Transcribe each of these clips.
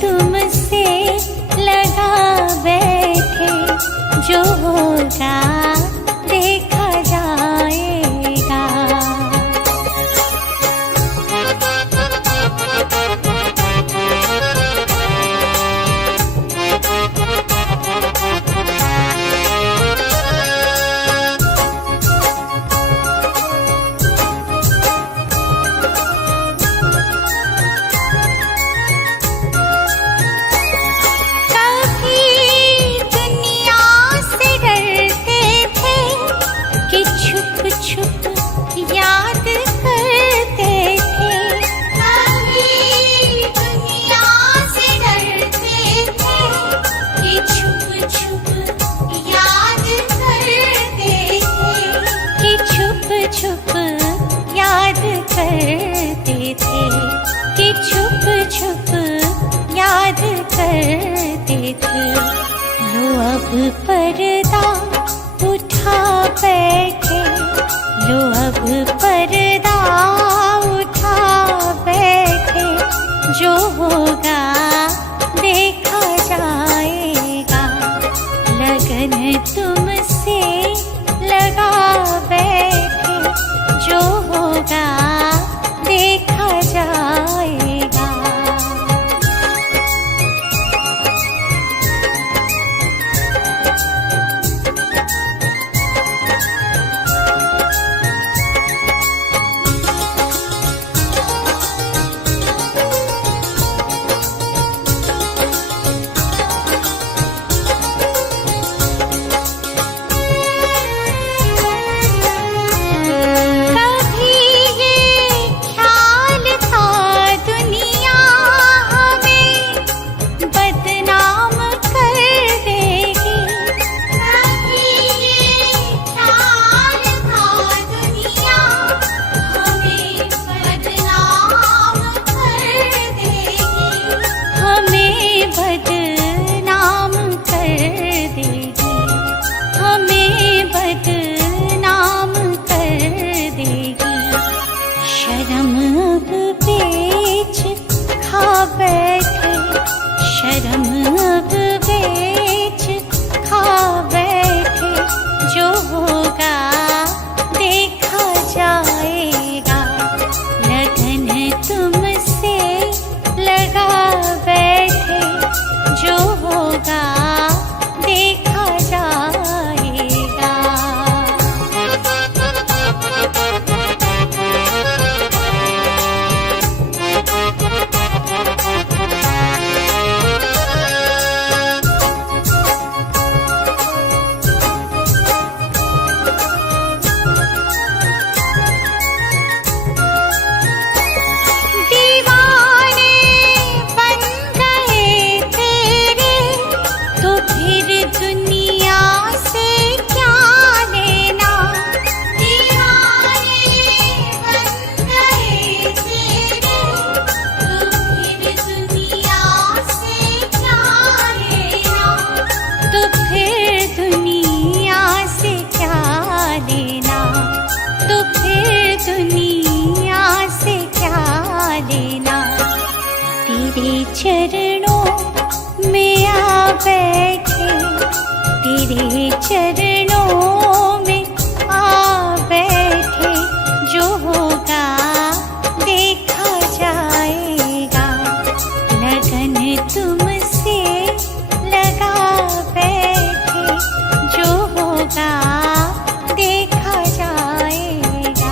तुमसे लगा बैठे, जो होगा देखा जाएगा। लो अब पर्दा उठा बैठे, लो अब पर्दा उठा बैठे, जो होगा देखा जाएगा। लगन तुमसे लगा बैठे, जो होगा देखा जाएगा। चरणों में आ बैठे, तेरे चरणों में आ बैठे, जो होगा देखा जाएगा। लगन तुमसे लगा बैठे, जो होगा देखा जाएगा।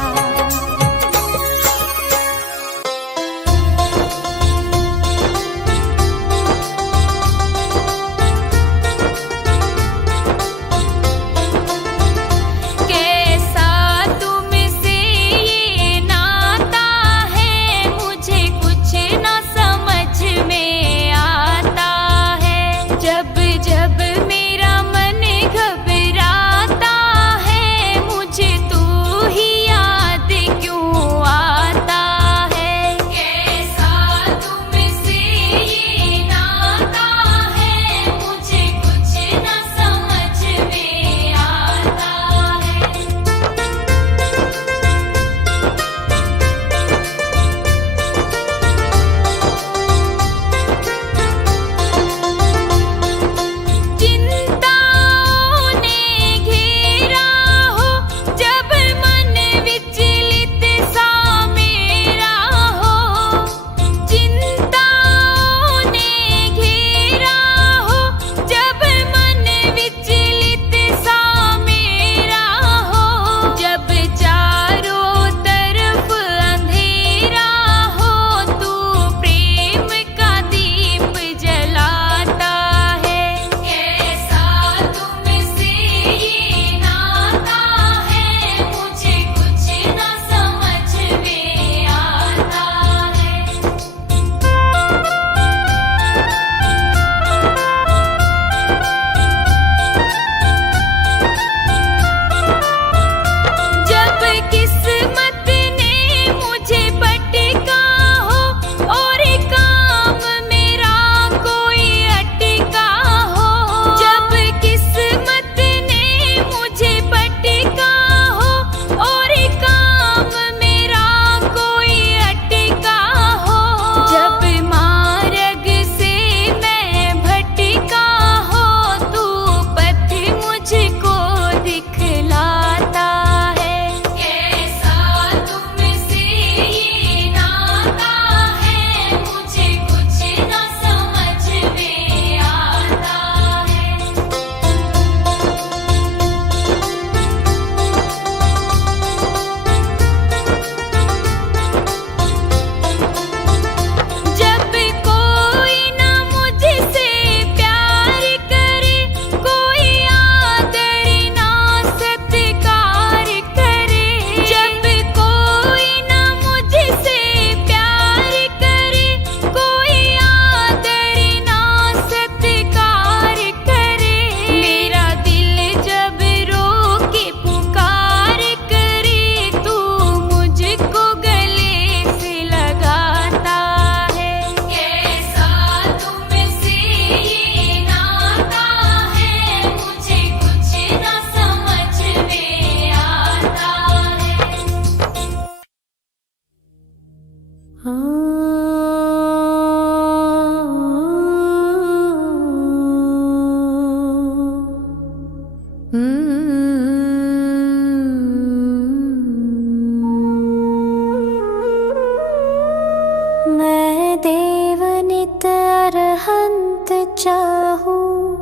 चाहूं,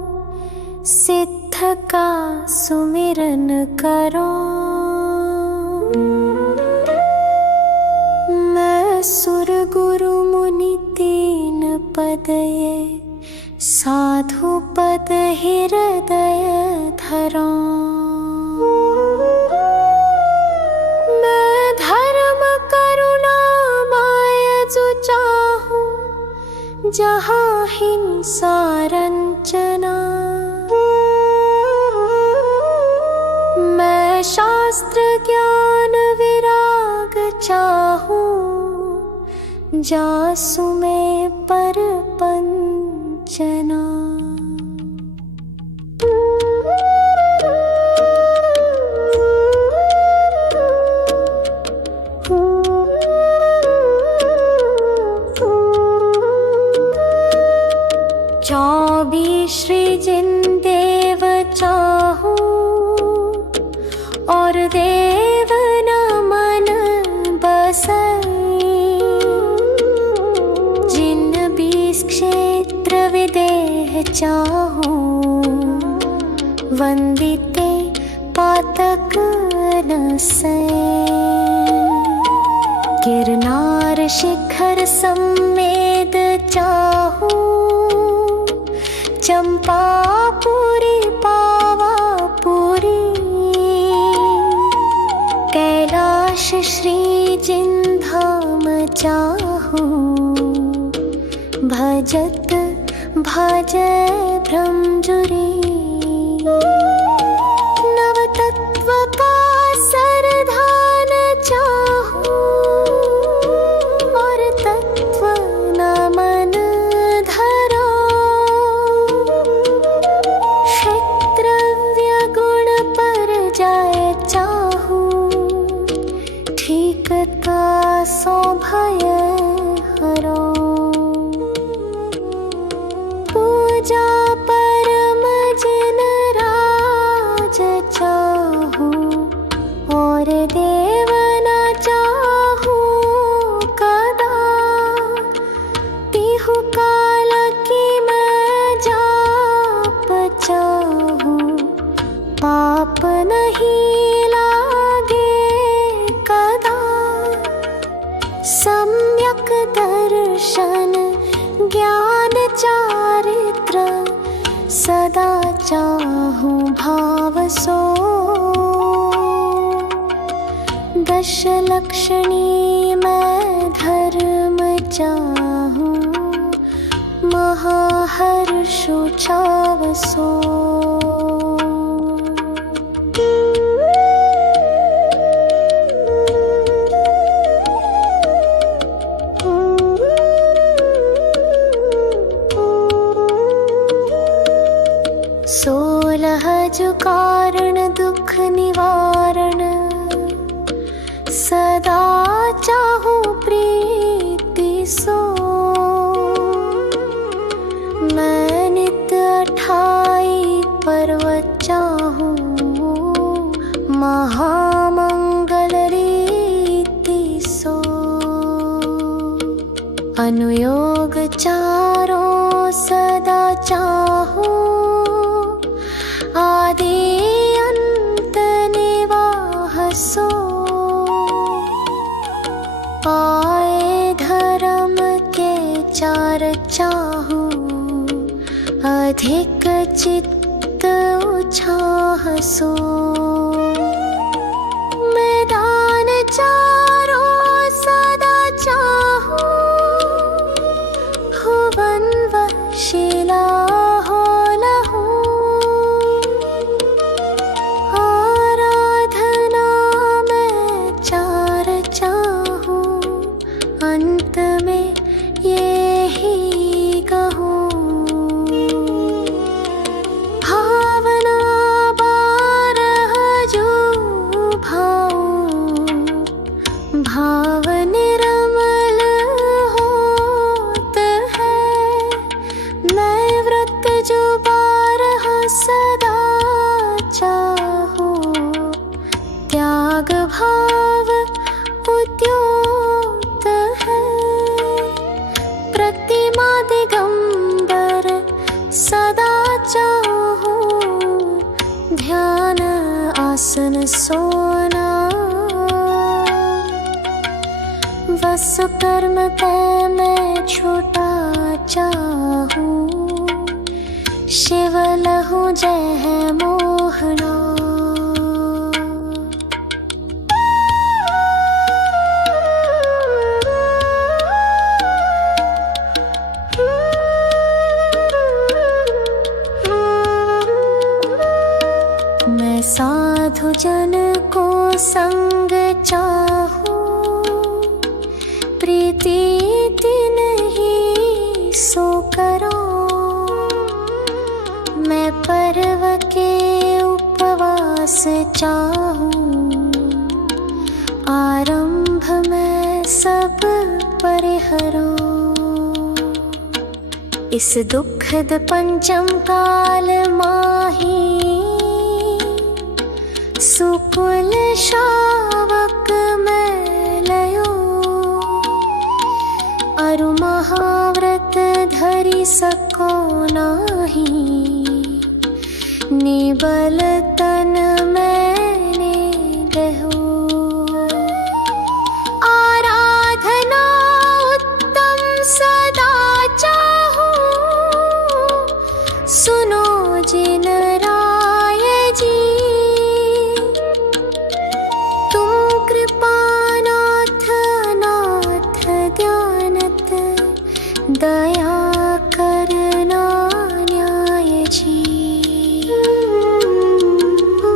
सिद्ध का सुमिरन करो। मैं सुर गुरु मुनि तीन पद ये साधु पद हृदय धरो। मैं धर्म करुणा माया जो चाहूं, जहाँ हिंसा रंजना। मैं शास्त्र ज्ञान विराग चाहूं, जासु में परपंचना। श्री जिनदेव चाहूं, और देव न मन बसई। जिन 20 क्षेत्र विदेह चाहूं, वंदिते पातक न सई। गिरनार शिखर सम्मेद चाहूं, चंपापुरी पावापुरी। कैलाश श्री जिनधाम चाहूं, भजत भजय भ्रमजुरी। नवतत्व का सरधान चाहूं, और तत्व न मन धरो। क्षेत्रव्य गुण पर जाए चाहूं, ठीकता सो भय हरो। पूजा परम जिन राज चाहूं, और देव न चाहूं कदा। तिहु काल की मैं जाप चाहूं, पाप नहीं लागे कदा। सम्यक दर्शन ज्ञान चारित्र, सदा चाहूं भाव सो। दश लक्षणी मैं धर्म चाहूं, महाहर्षो छावसो। जो कारण दुख निवारण, सदा चाहूं प्रीति सो। मैं नित 28 पर्वत चाहूं, महामंगल रीति सो। अनुयोग चारों सदा चाहूं, आदि अंत निवाह सो। पाए धर्म के चार चाहूं, अधिक चित्त उछाह सो। मैदान चारों सदा चाहूं, भुवन वशिला हो लहू। आराधना में चार चाहूं, अंत में ये ही कहूं। भावना 12 जो भाऊं, भाव निर्मल होत है। मैं व्रत जो 12 सदा चाहूं, त्याग भाव उद्योत है। प्रतिमा दिगंबर शिव लहु जय है मोहना। मैं साधु जन को संग चाहूं, प्रीति नहीं सो करो। मैं पर्व के उपवास चाहूं, आरंभ में सब परिहरो। इस दुखद पंचम काल माही, सुकुल शावक मैं लयो। अरु महाव्रत धरि सको नाही, निबल तन मैंने गहो। आराधना उत्तम सदा चाहूं, सुनो जिन राय जी। तुम कृपानाथ नाथ ज्ञानत, दया करना न्याय जी।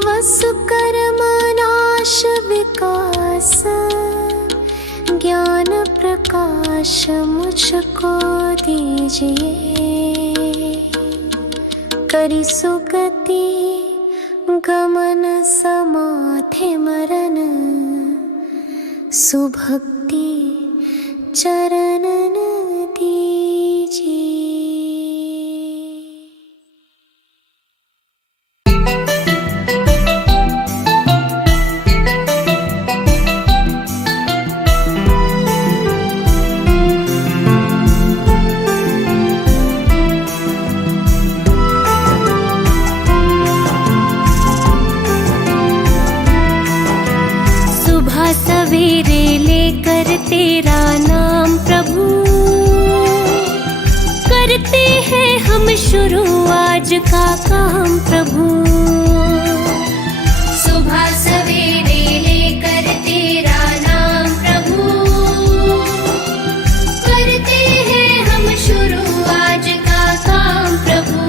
वसु कर्म नाश विकास, ज्ञान प्रकाश मुझको दीजिए। करी सुगति गमन समाधि मरण, सुभक्ति चरणन दीजिए। सवेरे लेकर तेरा नाम प्रभु, करते हैं हम शुरू आज का काम प्रभु। सुबह सवेरे लेकर तेरा नाम प्रभु, करते हैं हम शुरू आज का काम प्रभु।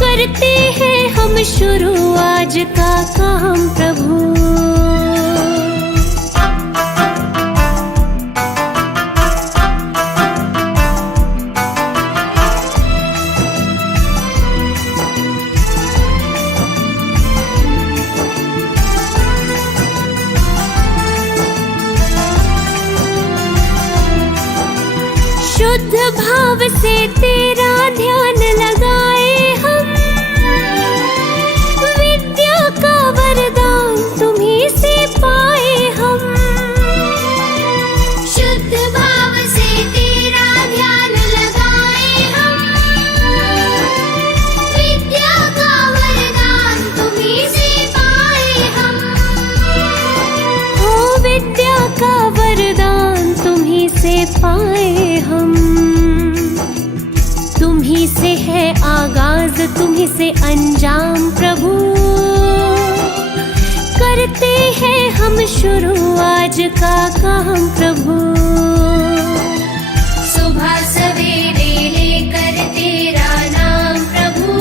करते हैं हम शुरू आज का काम प्रभु। शुद्ध भाव से तेरा ध्यान लगाए हम, विद्या का वरदान तुम्हीं से पाए हम। शुद्ध भाव से तेरा ध्यान लगाए हम, विद्या का वरदान तुम्हीं से पाए हम। ओ विद्या का वरदान तुम्हीं से पाए हम। तुम्हीं से है आगाज, तुम्हीं से अंजाम प्रभु। करते हैं हम शुरू आज का काम प्रभु। सुबह सवेरे लेकर तेरा नाम प्रभु,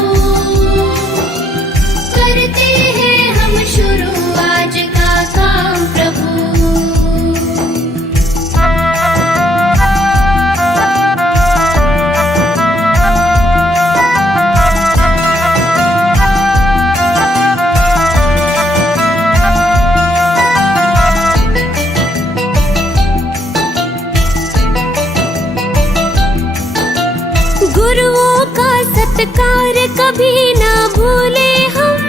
करते हैं हम शुरू आज का काम प्रभु। गुरुओं का सत्कार कभी ना भूले हम,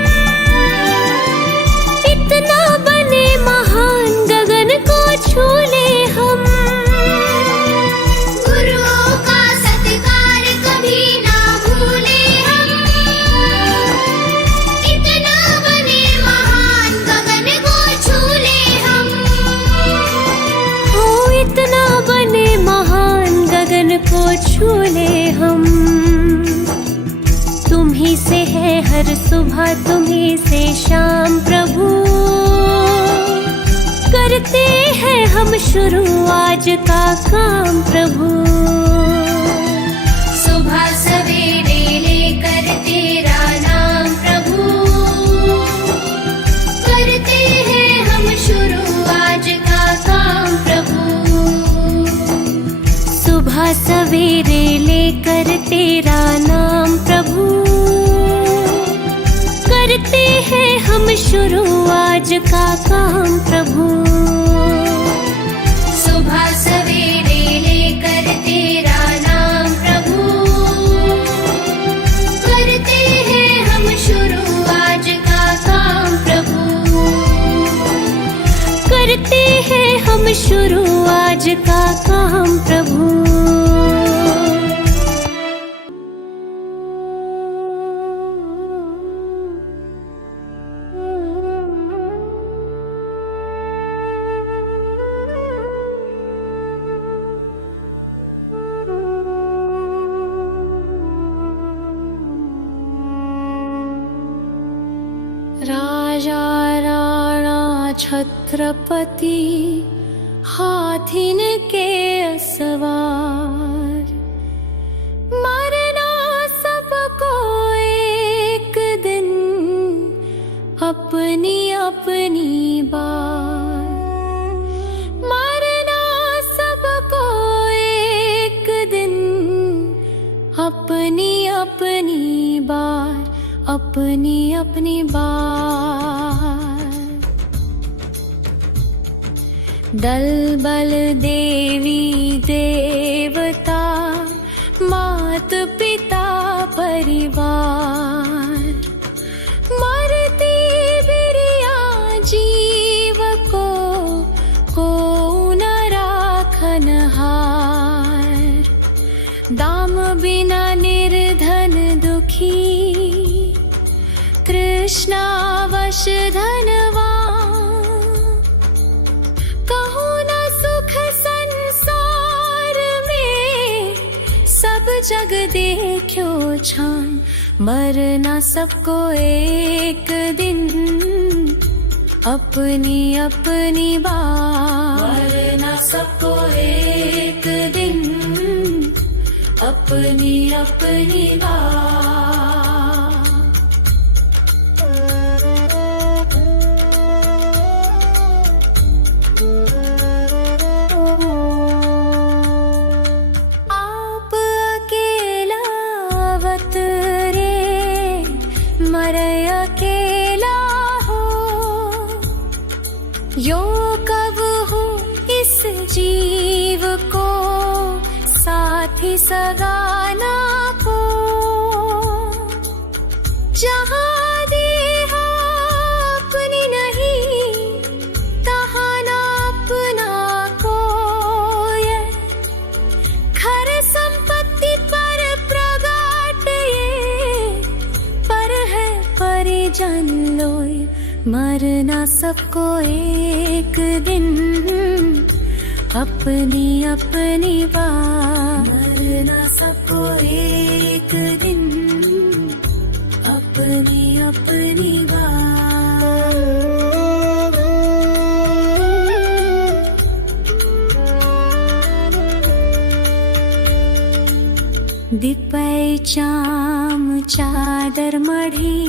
इतना बने महान गगन को छू ले हम। गुरुओं का सत्कार कभी ना भूले हम, इतना बने महान गगन को छू ले हम। हो इतना बने महान गगन को छू ले हम। सुबह तुम्हीं से शाम प्रभु, करते हैं हम शुरू आज का काम प्रभु। सुबह सवेरे लेकर तेरा नाम प्रभु, करते हैं हम शुरू आज का काम प्रभु। सुबह सवेरे लेकर तेरा नाम प्रभु, करते हैं हम शुरू आज का काम प्रभु। सुबह सवेरे लेकर तेरा नाम प्रभु, करते हैं हम शुरू आज का काम प्रभु। करते हैं हम शुरू आज का काम प्रभु। राजा राणा छत्रपति हाथिन के सवार, मरना सबको एक दिन अपनी अपनी बार। मरना सबको एक दिन अपनी अपनी बार, अपनी अपनी बार। दल बल देवी देवता, मात पिता परिवार, मरती बिरिया जीव को न राखन हार। दाम बिना निर्धन दुखी, कृष्णावश धनवान। कहूँ न सुख संसार में, सब जग देखो छान। मरना सबको एक दिन अपनी अपनी बार। मरना सबको एक दिन अपनी अपनी बार। यो कब हो इस जीव को साथी सगाना को। जहाँ देहा अपनी नहीं, तहाँ ना अपना कोई। खर संपत्ति पर प्रगाट ये, पर है परिजन लोय। मरना सबको एक दिन अपनी अपनी बार। मरना सबको एक दिन अपनी अपनी बार। दिपै चाम चादर मढ़ी,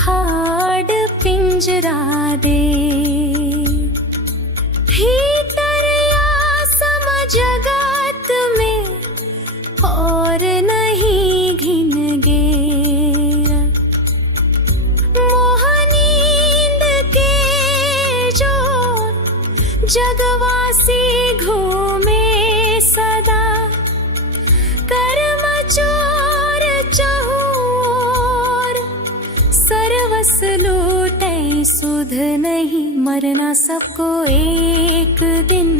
हाड पिंजरा दे। भीतर आसम जगत में और नहीं घिन गे। मोह नींद के जो जगवासी घूमे सदा। कर्म चोर चहूर, सर्वस लूटे सुध नहीं। मरना सबको एक दिन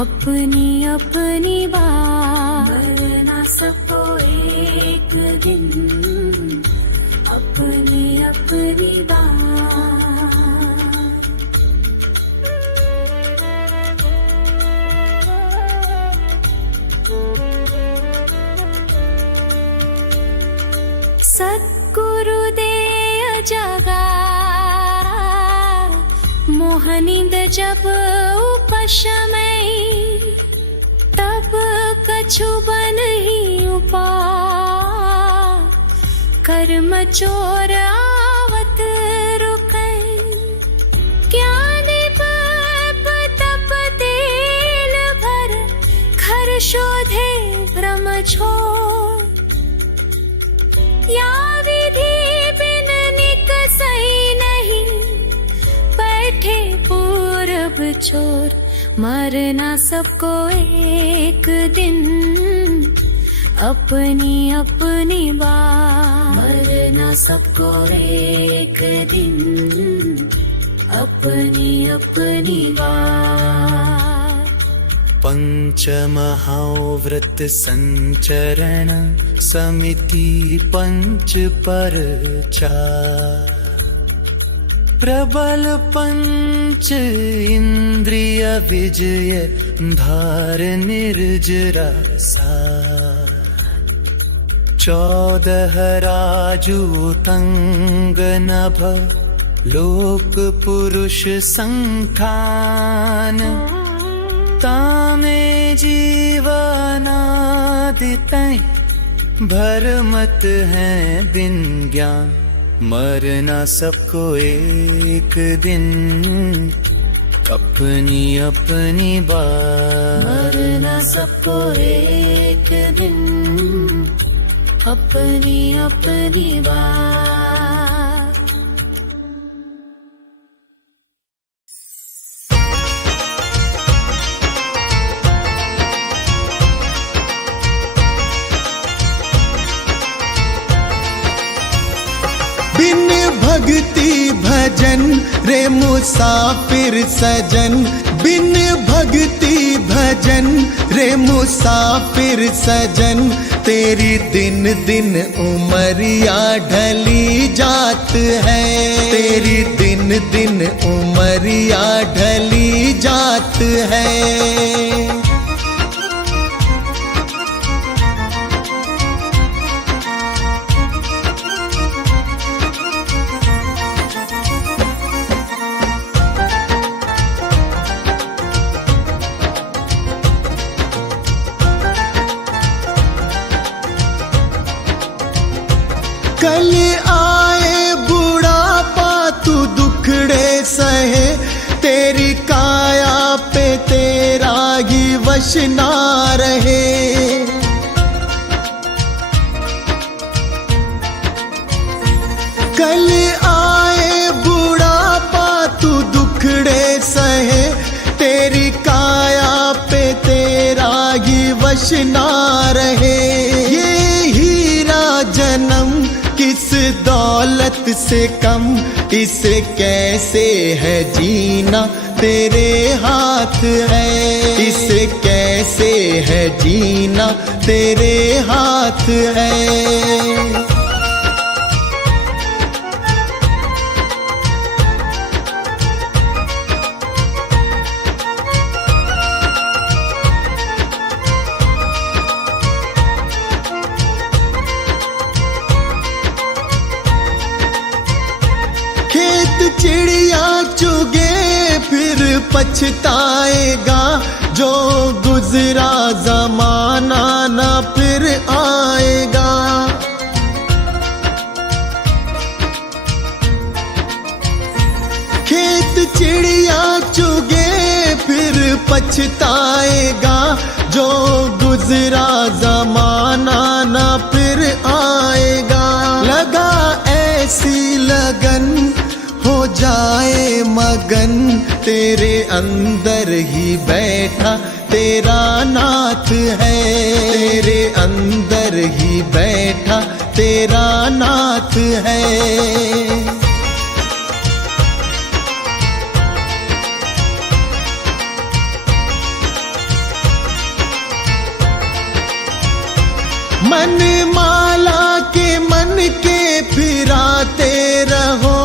अपनी अपनी बार। मरना सबको एक दिन अपनी अपनी बार। सद्गुरु मोहनिंद जब उपशमई तब कछु बन ही उपा कर्म चोर आवत रुकै ज्ञानी बाप तप तेल भर घर शोधे भ्रम छोड़ या विधि बिन निकसई नहीं बैठे पूरब छोर मरना सबको एक दिन अपनी अपनी बात मरना सबको एक दिन अपनी अपनी बात पंचमहाव्रत संचरण समिति पंच पर चार प्रबल पंच इंद्रिय विजय धार निर्जरा सा 14 राजूतंग नभ लोक पुरुष संठान तामे जीवनादितै भरमत है बिन ज्ञान मरना सबको एक दिन अपनी अपनी बात मरना सबको एक दिन अपनी अपनी बात बिन भक्ति भजन रे मुसाफिर सजन बिन भक्ति भजन रे मुसाफिर सजन तेरी दिन दिन उमरिया ढली जात है तेरी दिन दिन उमरिया ढली जात है कल आए बुढ़ापा तू दुखड़े सहे तेरी काया पे तेरा ही वश ना रहे कल आए बुढ़ापा तू दुखड़े सहे तेरी काया पे तेरा ही वश ना रहे ये हीरा जन्म किस दौलत से कम इसे कैसे है जीना तेरे हाथ है इसे कैसे है जीना तेरे हाथ है चिड़िया चुगे फिर पछताएगा जो गुजरा जमाना ना फिर आएगा खेत चिड़िया चुगे फिर पछताएगा जो गुजरा जमाना ना फिर आएगा लगा ऐसी लगन हो जाए मगन तेरे अंदर ही बैठा तेरा नाथ है तेरे अंदर ही बैठा तेरा नाथ है मन माला के मन के फिराते रहो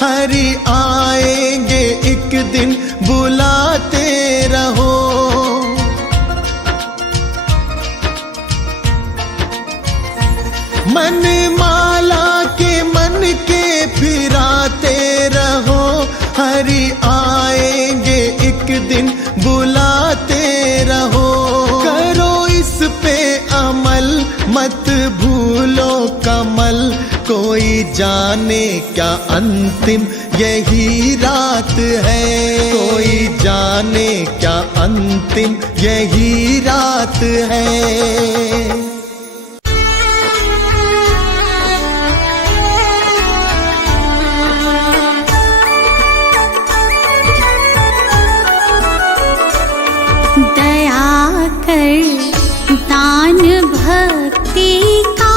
हरि आएंगे एक दिन बुलाते रहो मन माला के मन के फिराते रहो हरि आए रहो। करो इस पे अमल, मत भूलो कमल, कोई जाने क्या अंतिम यही रात है। कोई जाने क्या अंतिम यही रात है। दान भक्ति का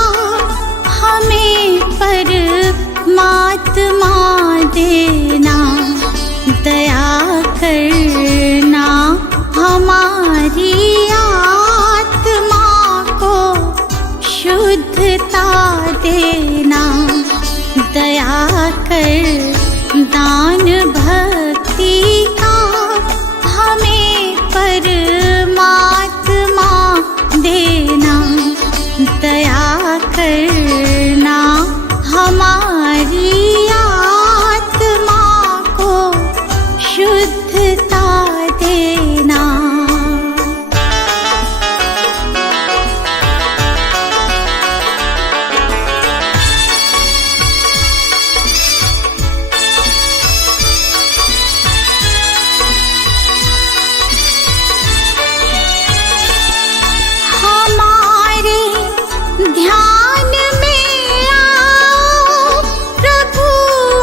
हमें परमात्मा देना, दया करना हमारी आत्मा को शुद्धता देना। दया कर दान भक्ति का हमें परमात्मा देना, दया करना हमारी आत्मा को शुद्धता देना। ध्यान में आओ प्रभु,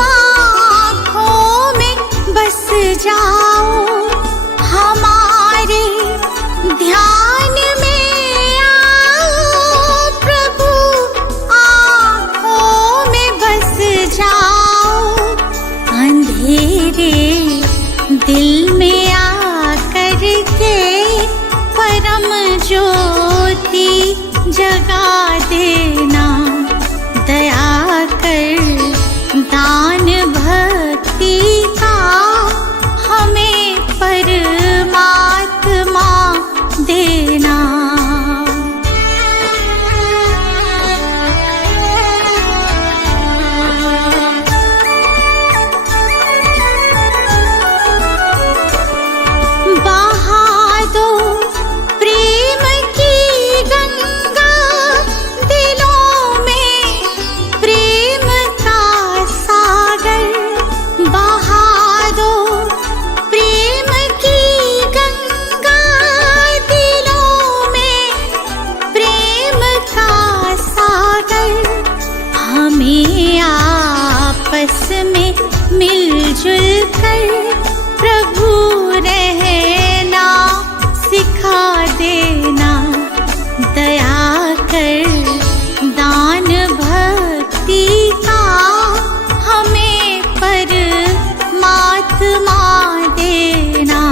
आँखों में बस जाओ। हमारे ध्यान में आओ प्रभु, आँखों में बस जाओ। अंधेरे दिल में आकर के परम ज्योति जगा देना। दया कर दान भक्ति का हमें परमात्मा देना। बहा दो प्रेम की गंगा दिलों में, प्रेम का सागर। बहा दो प्रेम की गंगा दिलों में, प्रेम का सागर। हमें आपस में मिलजुल कर प्रभु रहना सिखा देना। दया कर दान भक्ति का हमें परमात्मा देना।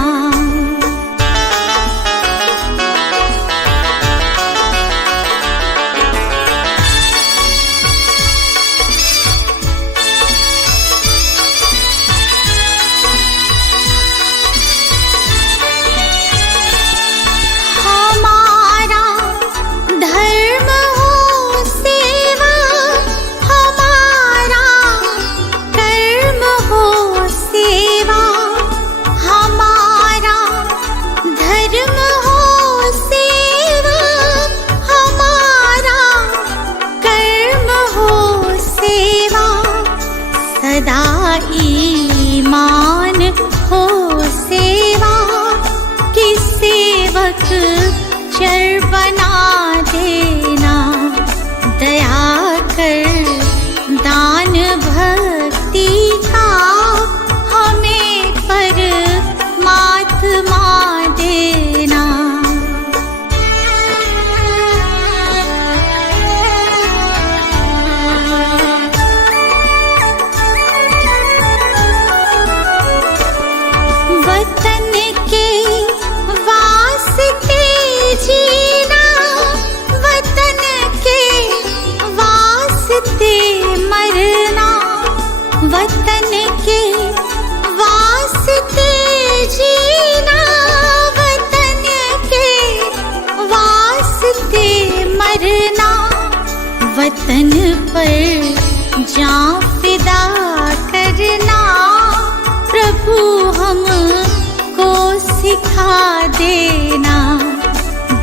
हमारा धर्म हो सेवा, हमारा कर्म हो सेवा। हमारा धर्म हो सेवा, हमारा कर्म हो सेवा। सदा ईमान हो सेवा, कि सेवक चर बना देना। दया कर दान भक्ति का हमें परमात्मा देना। वतन के वास्ते जीना, वतन के वास्ते मरना। वतन के वास्ते जीना, वतन के वास्ते मरना। वतन पर जान फिदा करना प्रभु हम हमको सिखा देना,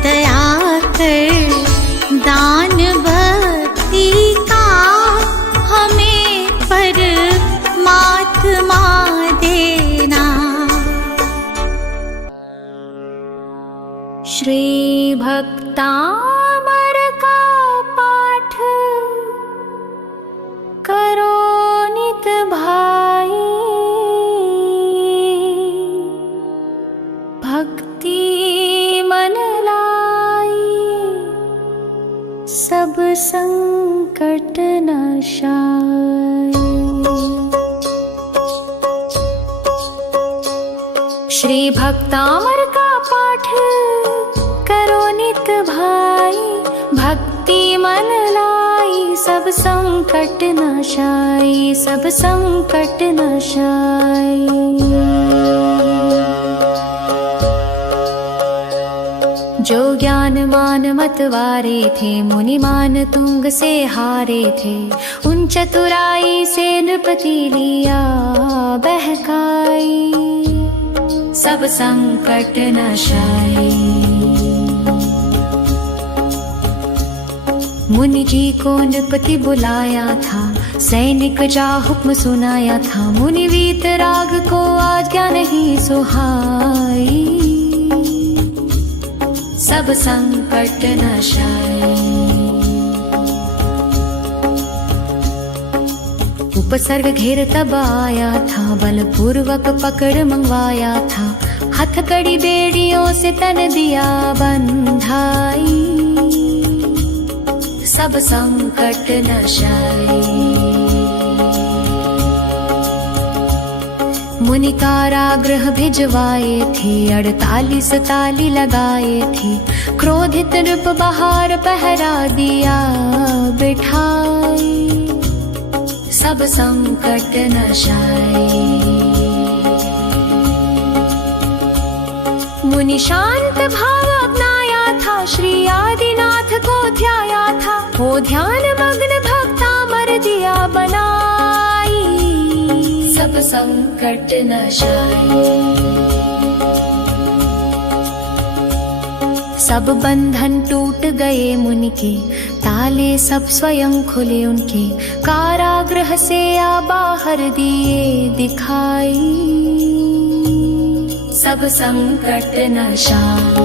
दया कर दान भक्ति का हमें परमात्मा देना। श्री भक्तामर का पाठ करो नित भाई, भक्ति मन लाई सब संकट नाशाय। श्री भक्तामर का पाठ करो नित भाई, भक्ति मन लाई सब संकट नाशाय, सब संकट नाशाय। जो ज्ञान मान मतवारे थे, मुनि मान तुंग से हारे थे, उन चतुराई से नृपति लिया बहकाई, सब संकट नाशाय। मुनि जी को नृपति बुलाया था, सैनिक जा हुक्म सुनाया था, मुनि वीतराग को आज्ञा नहीं सुहाई, सब संकट नाशाय। उपसर्ग घेर तब आया था, बलपूर्वक पकड़ मंगवाया था, हथकड़ी बेड़ियों से तन दिया बंधाई, सब संकट नाशाय। मुनि कारागृह भिजवाए थे, 48 ताली लगाए थे, क्रोधित नृप बाहर पहरा दिया बिठाई, सब संकट नाशाय। मुनि शांत भाव अपनाया था, श्री आदिनाथ को ध्याया था, वो ध्यान मग्न भक्तामर दिया बनाई, सब संकट नाशाय। सब बंधन टूट गए मुनि के, ताले सब स्वयं खुले उनके, कारागृह से आ बाहर दिए दिखाई, सब संकट नाशाय।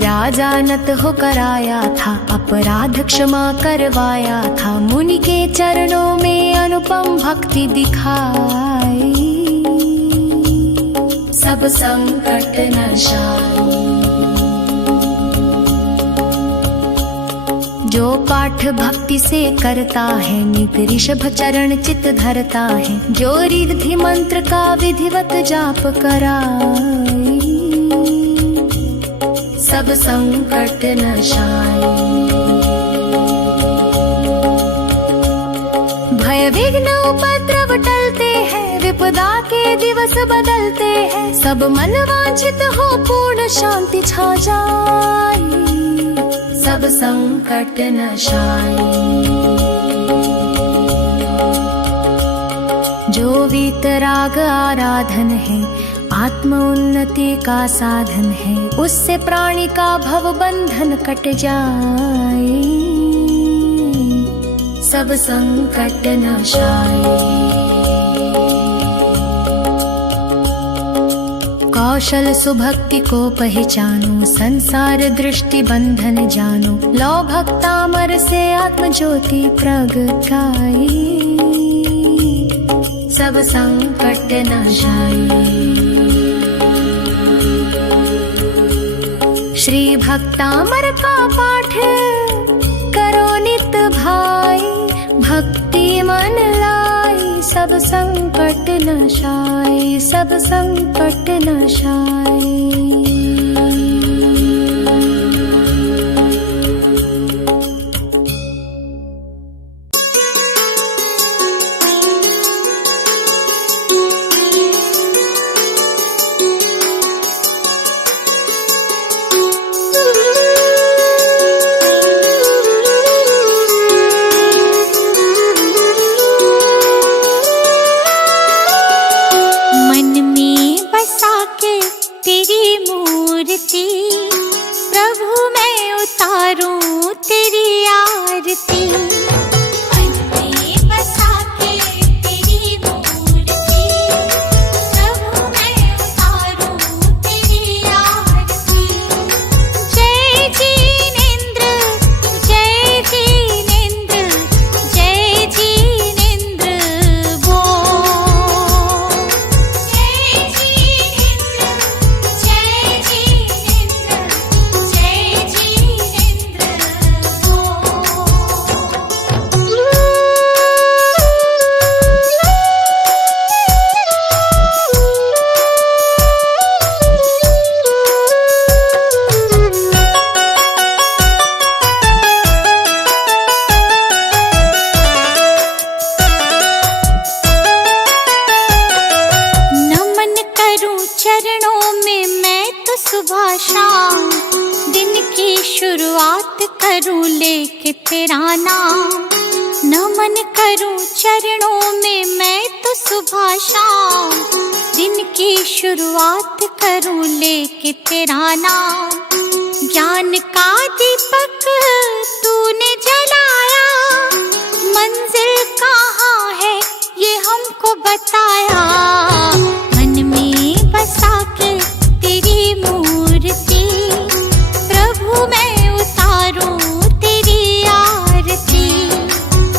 राजा नत होकर आया था, अपराध क्षमा करवाया था, मुनि के चरणों में अनुपम भक्ति दिखाई, सब संकट नाशाय। जो पाठ भक्ति से करता है, नित ऋषभ चरण चित धरता है, जो रिद्धि मंत्र का विधिवत जाप कराए, सब संकट नाशाय। भय विघ्न उपद्रव टलते हैं, विपदा के दिवस बदलते हैं, सब मन वांछित हो पूर्ण शांति छा जाए, सब संकट नाशाय। जो वीतराग आराधन है, आत्म उन्नति का साधन है, उससे प्राणी का भव बंधन कट जाए, सब संकट नाशाय। कौशल सुभक्ति को पहचानो, संसार दृष्टि बंधन जानो, लो भक्तामर से आत्म ज्योति प्रगटाई, सब संकट नाशाय। श्री भक्तामर का पाठ करो नित भाई, भक्ति मन लाई सब संकट नाशाय, सब संकट नाशाय। आरती। मन में बसा के तेरी मूर्ति, प्रभु मैं उतारूं तेरी आरती। जय जिनेंद्र जय जिनेंद्र जय जिनेंद्र बोल। जय जिनेंद्र जय जिनेंद्र जय जिनेंद्र नमन करूं चरणों में मैं तो सुबह शाम, दिन की शुरुआत करूं लेके तेरा नाम। नमन करूं चरणों में मैं तो सुबह शाम, दिन की शुरुआत करूं लेके तेरा नाम। ज्ञान का दीपक तूने जलाया, मंजिल कहाँ है ये हमको बताया। मन में बसा के तेरी मूर्ति, प्रभु मैं उतारूं तेरी आरती।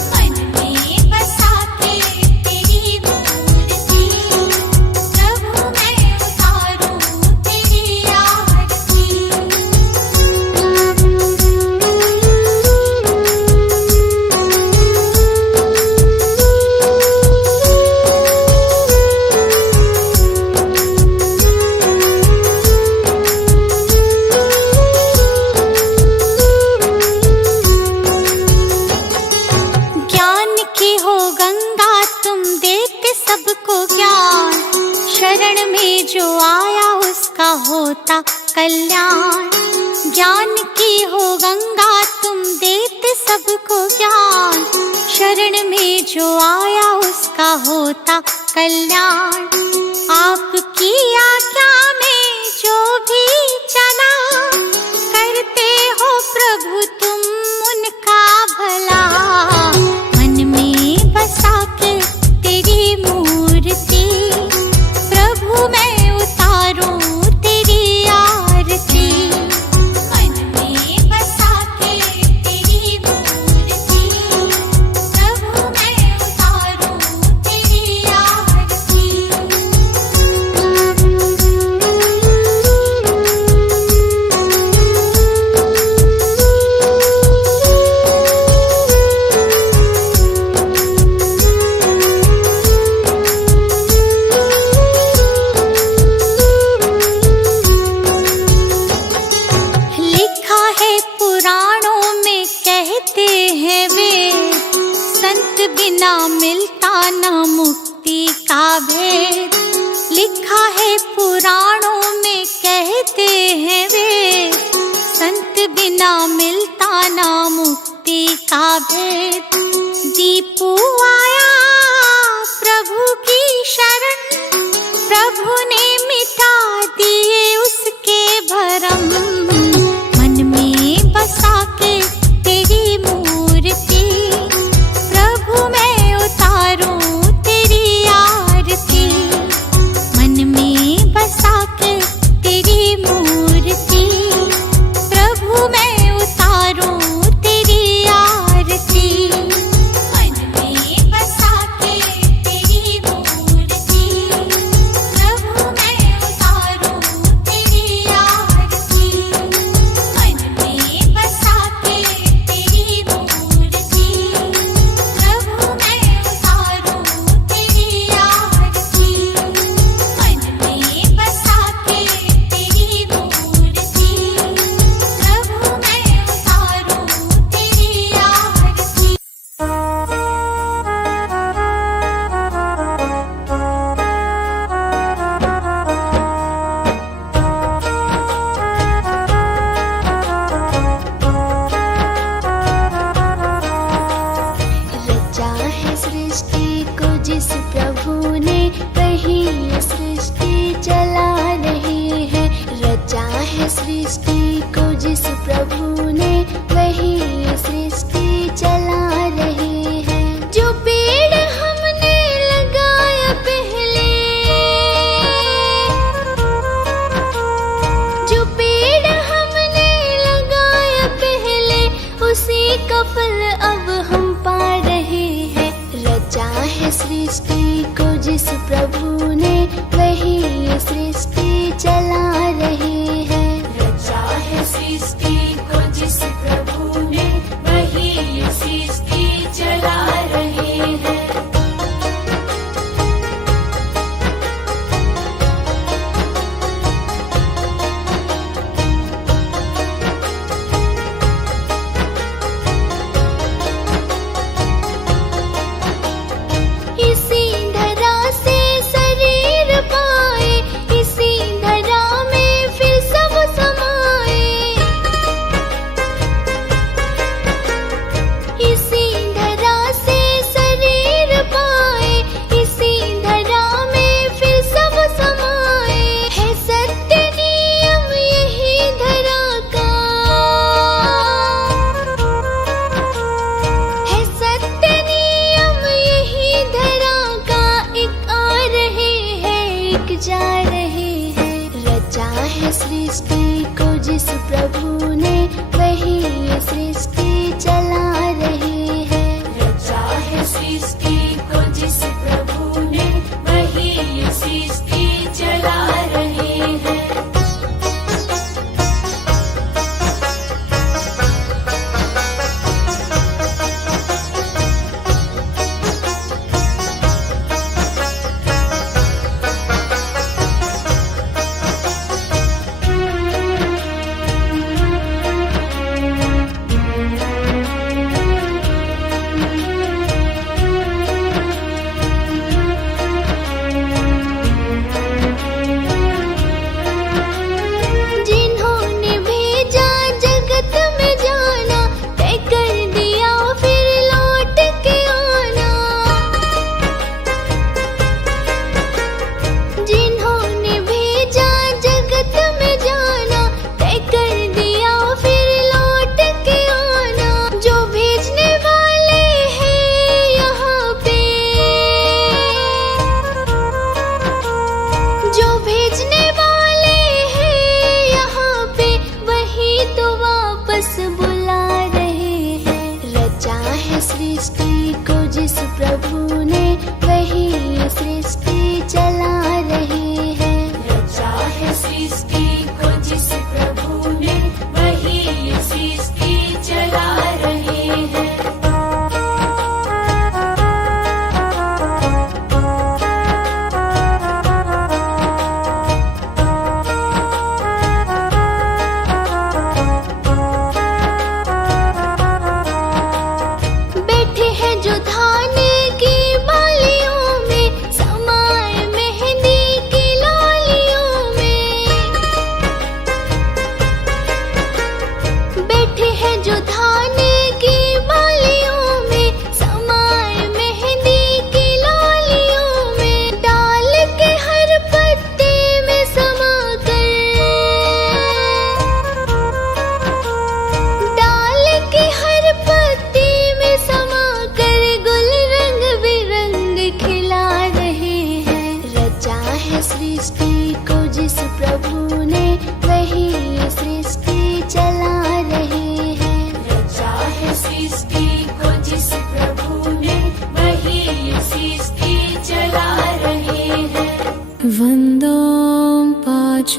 मन में बसा के तेरी मूर्ति, प्रभु मैं उतारूं तेरी आरती। ज्ञान की हो गंगा तुम देते सबको ज्ञान, शरण में जो आया उसका होता कल्याण। ज्ञान की हो गंगा तुम देते सबको ज्ञान, शरण में जो आया उसका होता कल्याण। आपकी आज्ञा में जो भी चला, करते हो प्रभु तुम उनका भला। मन में बसा के तेरी मूर्ति, प्रभु मैं उतारूं तेरी आरती। मन में बसा के तेरी मूर्ति, प्रभु मैं उतारूं तेरी आरती। लिखा है पुराणों में कहते हैं वे, संत बिना मिलता न मुक्ति का भेद। लिखा है पुराणों में कहते हैं वे, संत बिना मिलता न मुक्ति का भेद। दीपू आया प्रभु की शरण, प्रभु ने मिटा दिए उसके भरम। मन में बसा के तेरी मूर्ति, प्रभु मैं उतारूं तेरी आरती। मन में बसा के तेरी मूर्ति, प्रभु मैं उतारूं तेरी आरती। मन में बसा के तेरी मूर्ति, प्रभु मैं उतारूं तेरी आरती। मन में बसा के तेरी मूर्ति, प्रभु मैं उतारूं तेरी आरती। मन में बसा के तेरी मूर्ति, प्रभु मैं उतारूं तेरी आरती। रचा है सृष्टि को जिस प्रभु ने, वही ये सृष्टि चला रही है। रचा है सृष्टि को जिस प्रभु ने, वही ये सृष्टि चला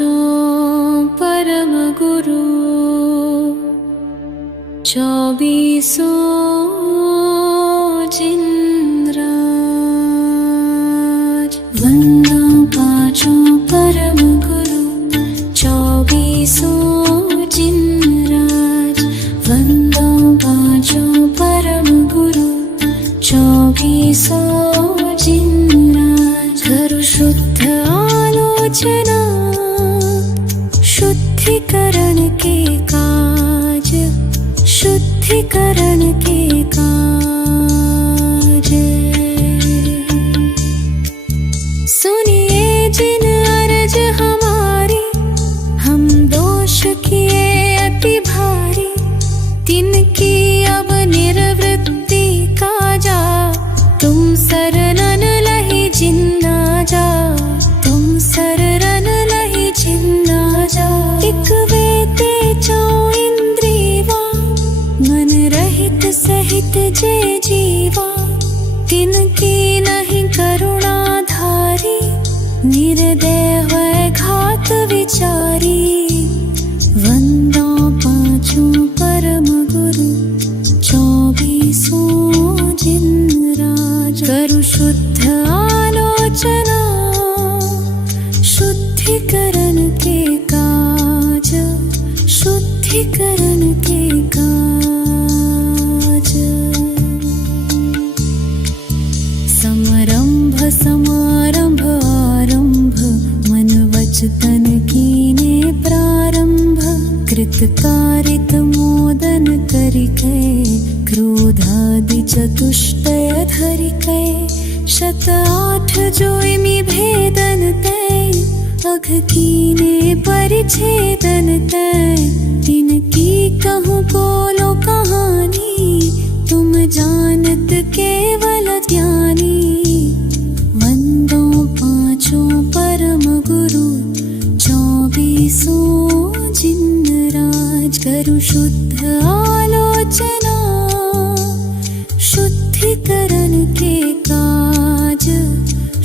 पाँचों परम गुरु 24 जिनराज। वंदो पाँचों परम गुरु 24 जिनराज। वंदो पाँचों परम गुरु 24 जिनराज। करो शुद्ध आलोचना शुद्धिकरण के काज, शुद्धिकरण के काज। सुनिए जिन अर्ज हमारी, हम दोष किए अति भारी, तिनकी अब निर्वृत्ति काजा। तुम शरणन लहि जिन्ना जा, तुम शरणन लहि जिन्ना जा। एक वेते चौ इंद्रियवा, मन रहित सहित जे जीवा। तिनकी नहीं करुणा धारी, निर्दय है घात विचारी। वंदो पाँचों परम गुरु 24 जिनराज। करु शुद्ध आलोचना शुद्धिकरण के काज, शुद्धिकरण के काज। समरंभ समारंभ आरंभ, मन वचन कीने प्रारंभ। कृत कारित मोदन करिके, क्रोधादि चतुष्टय धरिके। 108 जोइमि भेदन तै, अघ कीने परिच्छेदन तै। तिनकी कहूँ बोलो कहानी, तुम जानत केवल ज्ञानी। वंदो पाँचों परम गुरु 24 जिनराज। करु शुद्ध आलोचना शुद्धिकरण के काज,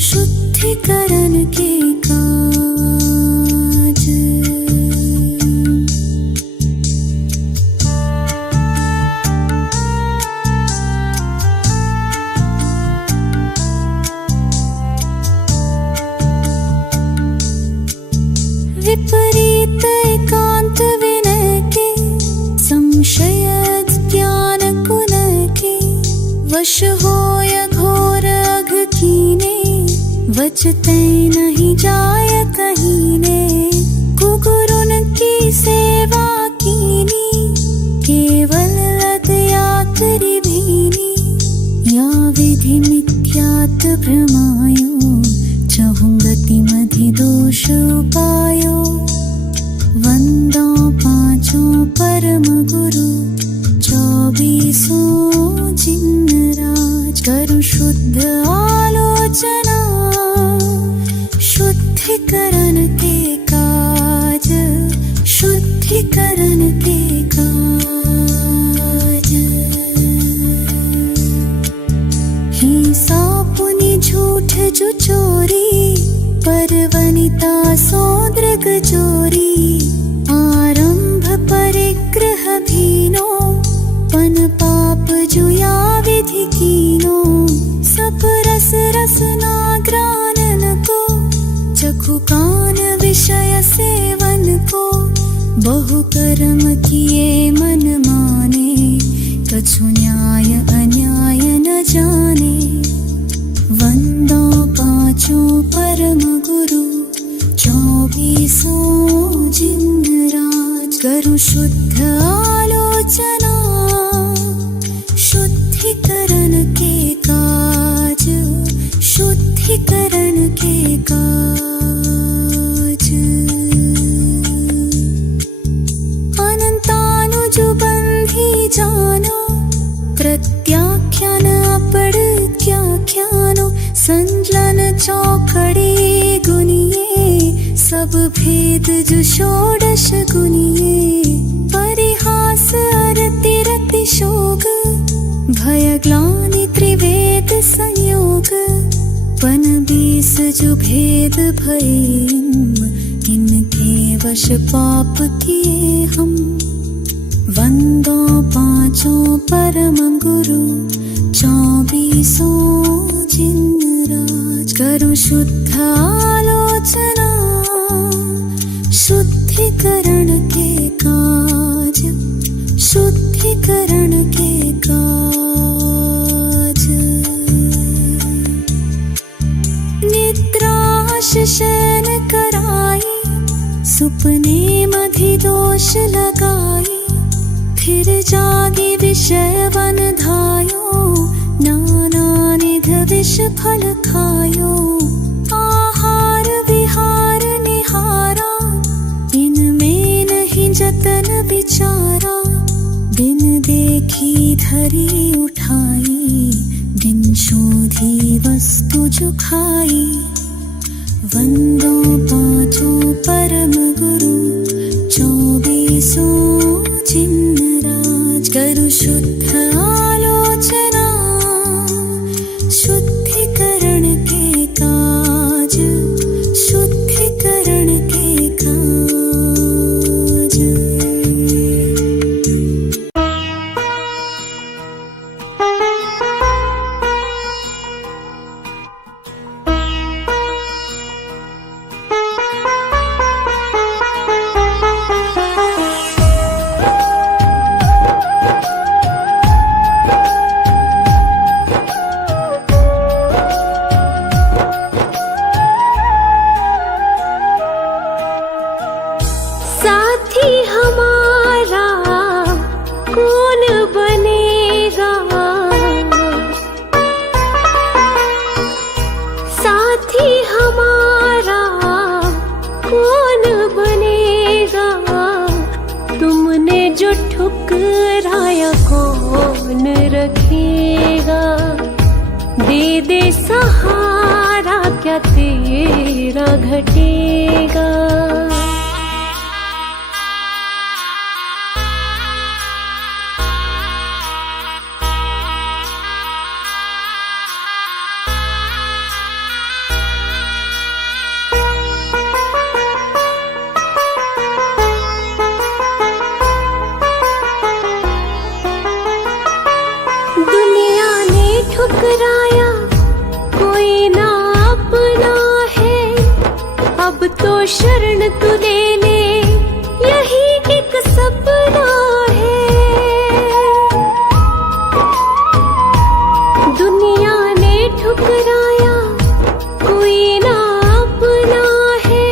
शुद्धिकरण के काज। विपरीत एकांत विनय के, संशय ज्ञान कुनय के। वश होय घोर अघ कीने, वचते नहीं जाय कहीने। कुगुरुन की सेवा कीनी, केवल लदया करी भीनी। या विधि मिथ्यात भ्रमायो, चहुंगति मधि दोष उपायो। वंदो पाँचों परम गुरु 24 जिनराज। करु शुद्ध आलोचना शुद्धिकरण के काज, शुद्धिकरण के काज। हिंसा पुनि झूठ जो चोरी, परवनिता सौदृग चोरी। आरंभ परिग्रह भीनो, पन पाप जुया विधि कीनो। सब रस रसना ग्रानन को, चखु कान विषय सेवन को। बहु कर्म किए मन माने, कछु न्याय अन्याय न जाने। वंदो पाँचों परम गुरु 24 जिनराज। करु शुद्ध आलोचना शुद्धिकरण के काज, शुद्धिकरण के काज। अनंतानुज बंधी जानो, प्रत्याख्यान अपड़त्याख्यानो। संजलन चौखड़ी गुनिये, सब भेद जो षोडश गुनिये। परिहास अरति रति शोक, भय ग्लानि त्रिवेद संयोग। 20 जो भेद भय इनके वश पाप किए हम, वंदो पांचों परम गुरु, 24 जिन राज। करो शुद्ध आलोचना, शुद्धिकरण के काज, शुद्धिकरण के काज। निद्राश शयन कराई, सुपने मधिदोष लगाई, फिर जागे विषय वन धायो, नाना निध विष फल खायो। आहार विहार निहारा, इनमें नहीं जतन विचारा, बिन देखी धरी उठाई, बिन शोधी वस्तु जो खाई। वंदो पांचों परम गुरु, 24 जिन राज। करो शुद्ध आलोचना, शुद्धिकरण के काज, शुद्धिकरण के काज। साथी हमारा कौन बनेगा, साथी हमारा कौन बनेगा, तुमने जो ठुकराया कौन रखेगा। दे दे सहारा, क्या तेरा घटेगा। दुनिया ने ठुकराया, कोई ना अपना है, अब तो शरण तू ले ले, यही एक सपना है। दुनिया ने ठुकराया, कोई ना अपना है,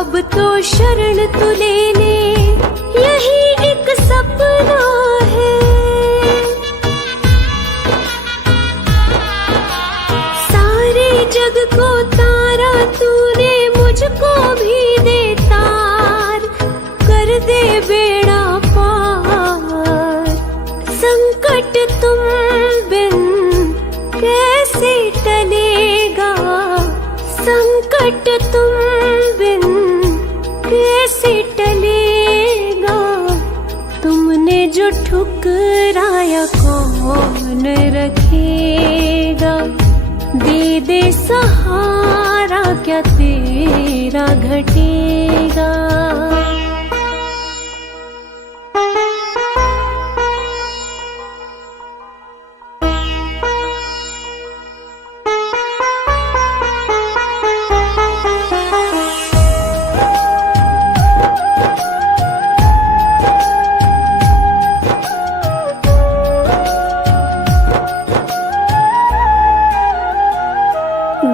अब तो शरण तू ले ले, यही एक सपना है। जग को तारा तूने, मुझको भी दे तार, कर दे बेड़ा पार। संकट तुम बिन कैसे टलेगा, संकट तुम बिन कैसे टलेगा। तुमने जो ठुकराया कौन रखेगा। दे दे सहारा, क्या तेरा घटेगा।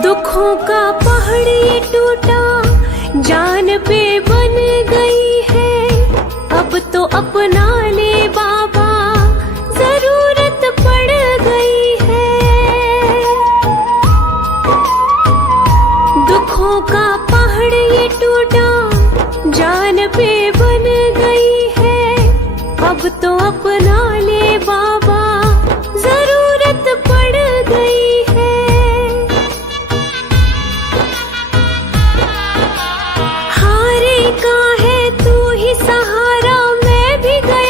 दुखों का पहाड़ ये टूटा, जान पे बन गई है, अब तो अपना ले बाबा, जरूरत पड़ गई है। दुखों का पहाड़ ये टूटा, जान पे बन गई है, अब तो अपना ले बाबा, जरूरत पड़ गई है। हारे का है तू ही सहारा, मैं भी गई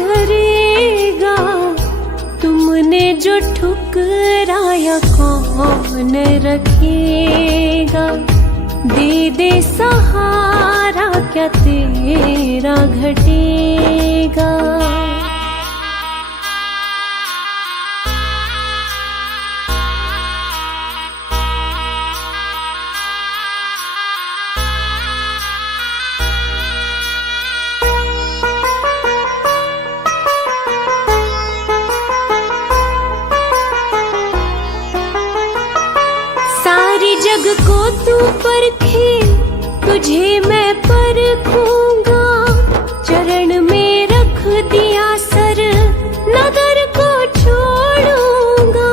धरेगा, तुमने जो ठुकराया कौन रखेगा। दे दे सहारा क्या तेरा घटेगा। सारी जग को तू परखे, तुझे मैं परखूंगा। चरण में रख दिया सर, नगर को छोड़ूंगा।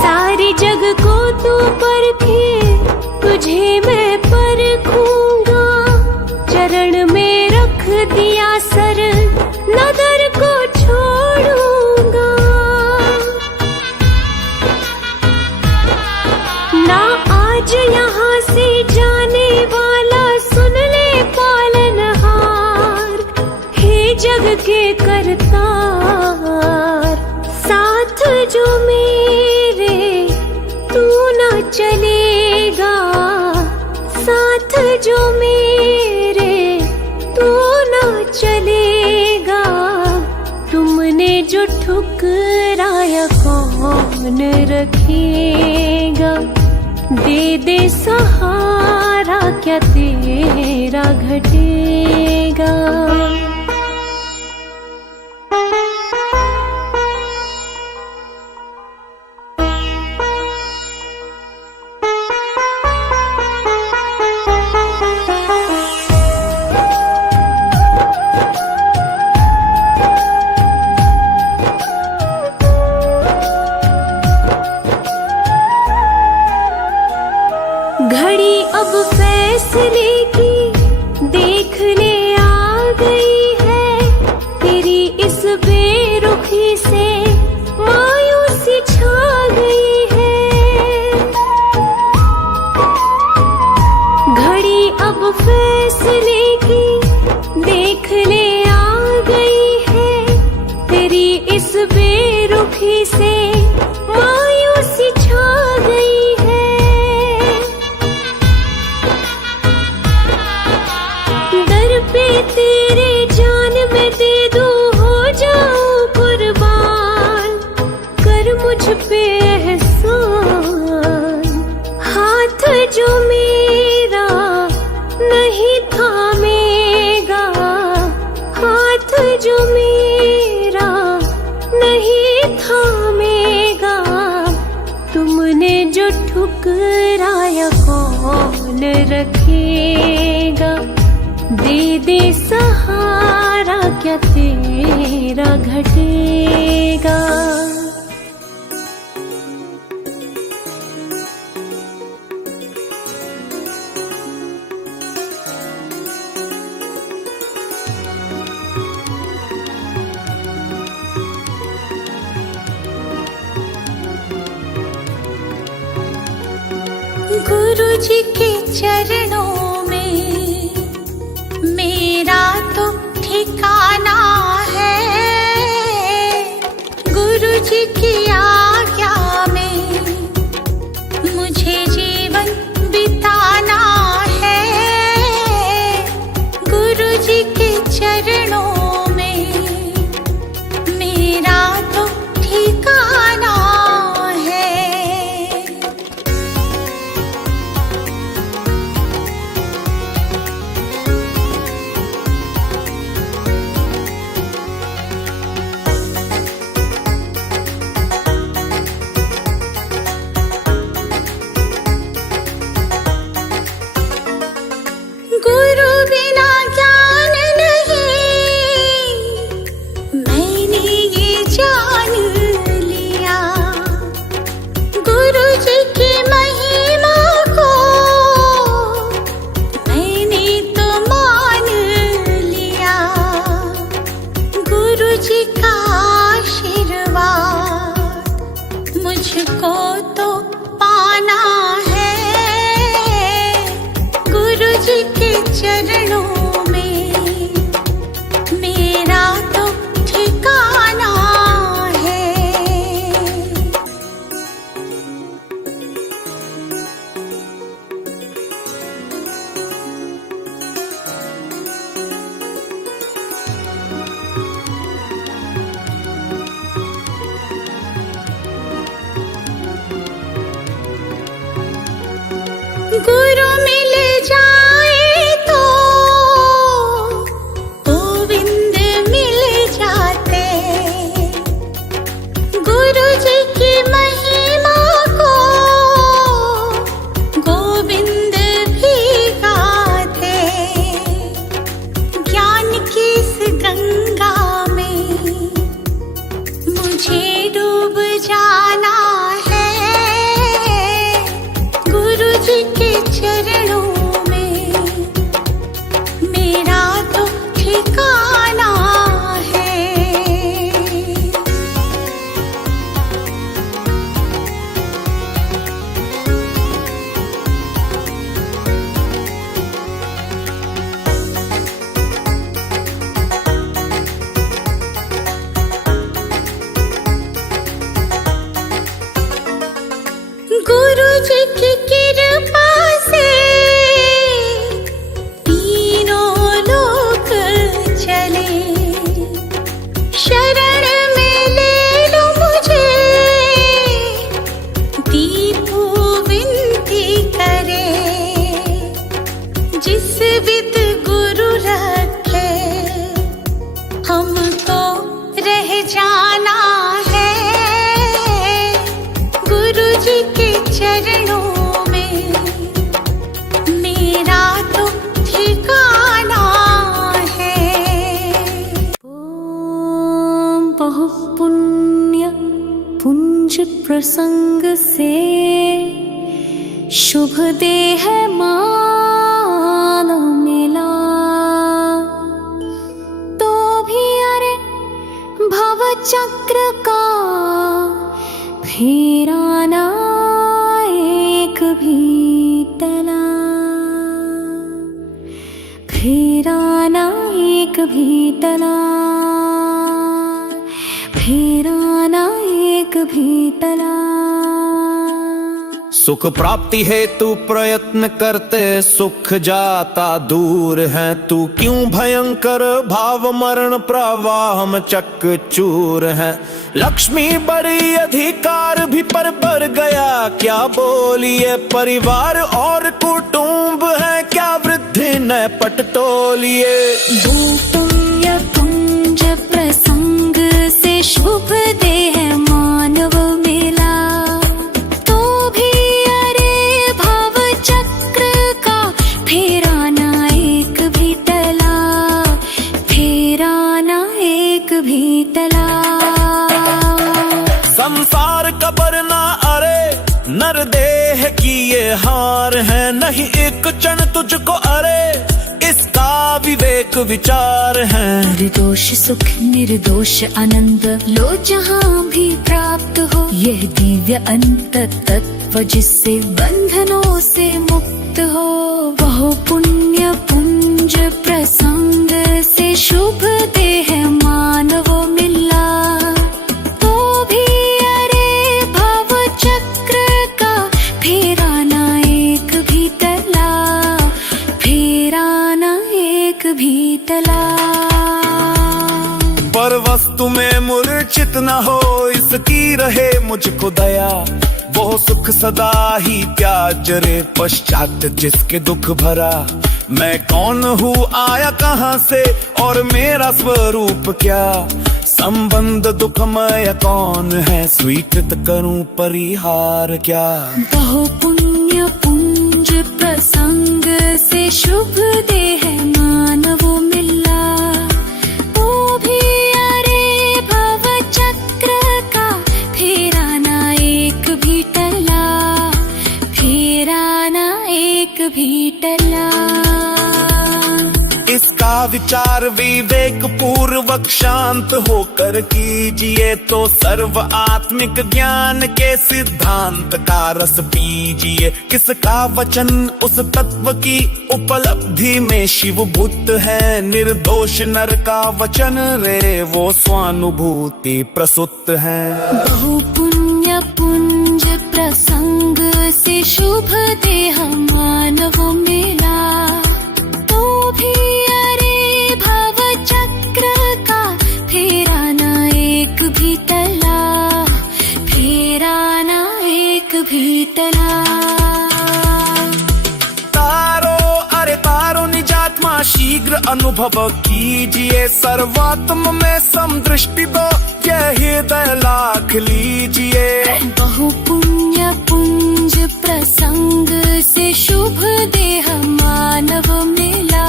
सारी जग को तू परखे, तुझे मैं परखूंगा। चरण में रख दिया सर, नगर को छोड़ूंगा। ना आज यहाँ से जाने वाला, सुन ले पालनहार। हे जग के करतार, साथ जो मेरे तू ना चलेगा। साथ जो मेरे तू ना चलेगा। तुमने जो ठुकराया कौन रखेगा। दे दे सहारा क्या तेरा घटेगा। घड़ी अब फैसले की देख ले आ गई है। तेरी इस बेरुखी से मायूसी छा गई है। घड़ी अब फैसले की देख ले आ गई है। तेरी इस बेरुखी से मायूसी छा गई है। पे तेरे जान में दे दूं, हो जाऊं कुर्बान। कर मुझ पे एहसान। हाथ जो मेरा नहीं थामेगा। हाथ जो मेरा नहीं थामेगा। तुमने जो ठुकराया कौन रखेगा। दे दे सहारा क्या तेरा घटेगा। गुरु जी के चरणों में मेरा तो ठिकाना है। गुरु जी की आज्ञा में मुझे जीवन बिताना है। गुरु जी के चरणों में मेरा तो ठिकाना है। चरणों में गुरु मिल जाए तो गोविंद मिल जाते। गुरु जी की महिमा को गोविंद भी गाते। ज्ञान की इस गंगा में मुझे डूब जाना है। गुरु जी के चरणों में मेरा तो ठिकाना है। गुरु जी की कृपा से तीनों लोक चले। शरण में ले लो मुझे दीपू विनती करे। जिस विद गुरु रखे हमको रह जाना है। गुरु जी के चरणों में मेरा तो ठिकाना है। ओम बहु पुण्य पुंज प्रसंग से शुभ देह मान मिला। तो भी अरे भव चक्र का फेरा ना एक भी टला। फेरा ना एक भी टला। फेरा ना एक भी टला। सुख प्राप्ति हेतु प्रयत्न करते सुख जाता दूर है। तू क्यों भयंकर भाव मरण प्रवाह में चकचूर है। लक्ष्मी बड़ी अधिकार भी पर गया क्या बोलिए। परिवार और कुटुंब है क्या वृद्धि न पट तोलिए। वो पुण्य पुंज प्रसंग से शुभ देह मानव मिला। तो भी अरे भव चक्र का फेरा ना एक भी टला। फेरा ना एक भी टला। संसार कबर ना अरे नर देह की ये हार है। नहीं एक क्षण तुझको अरे इसका विवेक विचार है। निर्दोष सुख निर्दोष आनंद लो जहाँ भी प्राप्त हो। यह दिव्य अंत तत्व जिससे बंधनों से मुक्त हो। बहु पुण्य पुंज प्रसंग से शुभ देह मानव मिला। तो भी अरे भव चक्र का फेरा ना एक भी टला। फेरा ना एक भी टला। पर वस्तु में मूर्छित न हो इसकी रहे मुझको दया। वो सुख सदा ही त्याज रे पश्चात जिसके दुख भरा। मैं कौन हूँ आया कहाँ से और मेरा स्वरूप क्या। संबंध दुखमय कौन है स्वीकृत करूं परिहार क्या। बहु पुण्य पुंज प्रसंग से शुभ देह मानव मिला। तो भी अरे भव चक्र का फेरा ना एक भी टला। फेरा ना एक भी टला। इसका विचार विवेक पूर्वक शांत होकर कीजिए। तो सर्व आत्मिक ज्ञान के सिद्धांत का रस पीजिए। किसका वचन उस तत्व की उपलब्धि में शिव भूत है। निर्दोष नर का वचन रे वो स्वानुभूति प्रसुत है। बहु पुण्य पुंज प्रसंग से शुभ देह मानव मिला। तो भी अरे भव चक्र का फेरा ना एक भी टला। फेरा ना एक भी टला। शीघ्र अनुभव कीजिए, सर्वात्म में समदृष्टि दो, यह हृदय लाख लीजिए। बहु पुण्य पुंज प्रसंग से शुभ देह मानव मिला,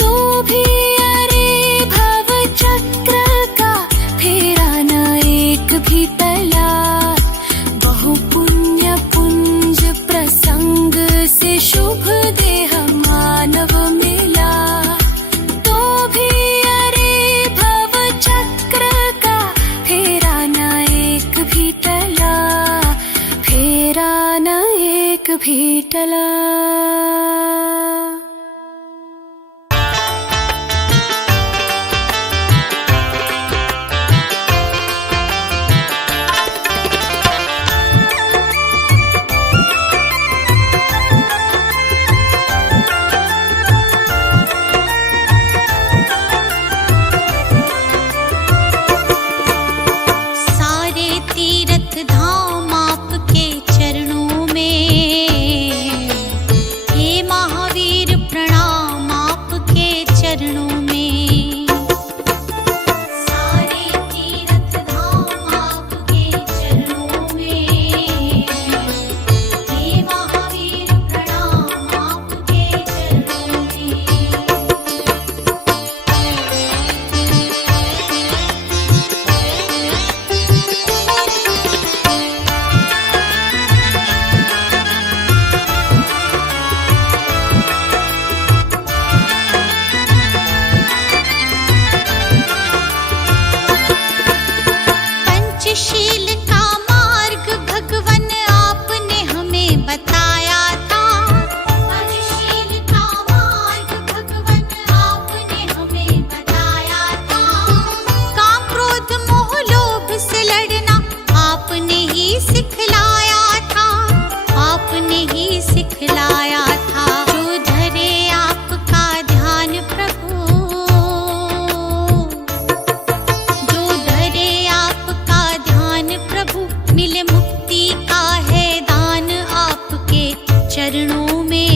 तो भी अरे भव चक्र का फेरा न एक भी टला। बहु पुण्य पुंज प्रसंग से शुभ देह मानव मिला, तो भी अरे भव चक्र का फेरा न एक भी टला, फेरा न एक भी टला। सारे तीर्थ धाम आपके चरणों में, हे महावीर प्रणाम आपके चरणों में। सारे तीर्थ धाम आपके चरणों में, हे महावीर प्रणाम आपके चरणों में। पंचशील का मार्ग भगवन आपने हमें बताया था। पंचशील का मार्ग भगवन आपने हमें बताया था। काम क्रोध मोह लोभ से लड़ना आपने ही सिखलाया था, आपने ही सिखलाया था। जो धरे आपका ध्यान प्रभु, जो धरे आपका ध्यान प्रभु, मिले मुक्ति का है दान आपके चरणों में।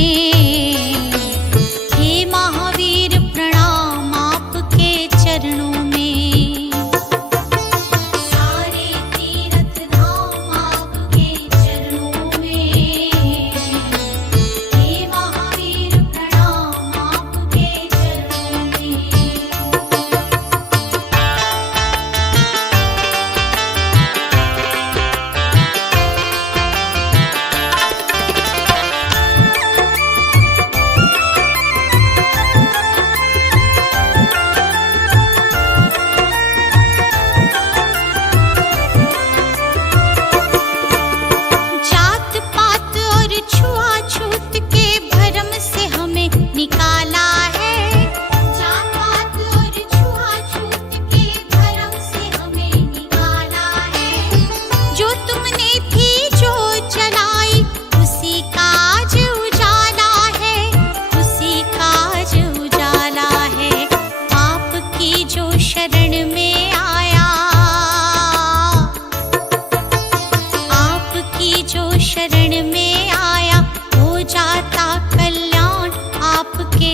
हे महावीर प्रणाम आपके चरणों में। सारे तीर्थ धाम आपके चरणों में, हे महावीर प्रणाम आपके चरणों में। जात पात और छुआछूत के भरम से हमें निकाला है। जात पात और छुआछूत के भरम से हमें निकाला है। जो तुमने थी जो जलाई, उसी का आज उजाला है, उसी का आज उजाला है। आपकी जो शरण में आया, आपकी जो शरण में आया, हो जाता कल्याण आपके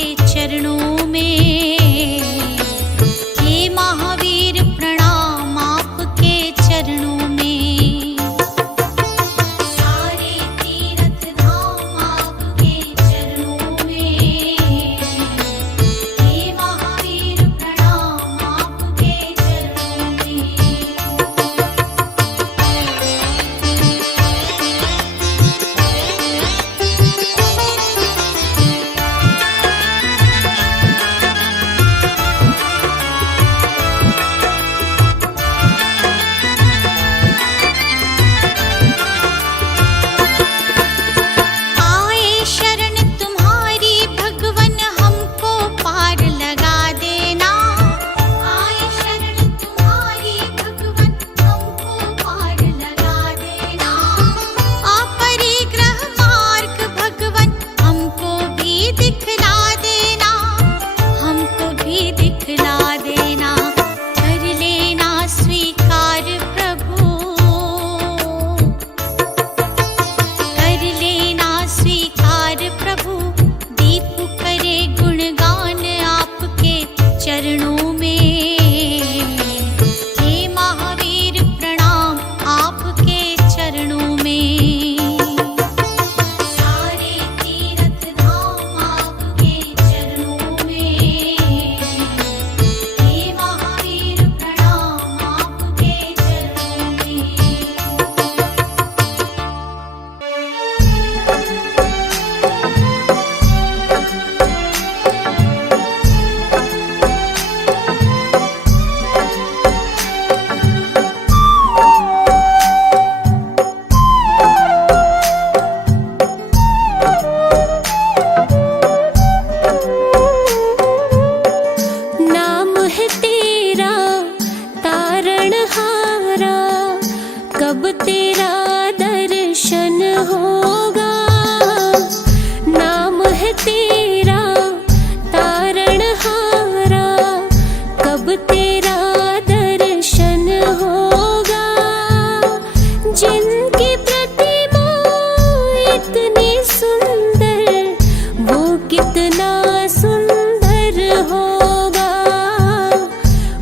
कितना सुंदर होगा,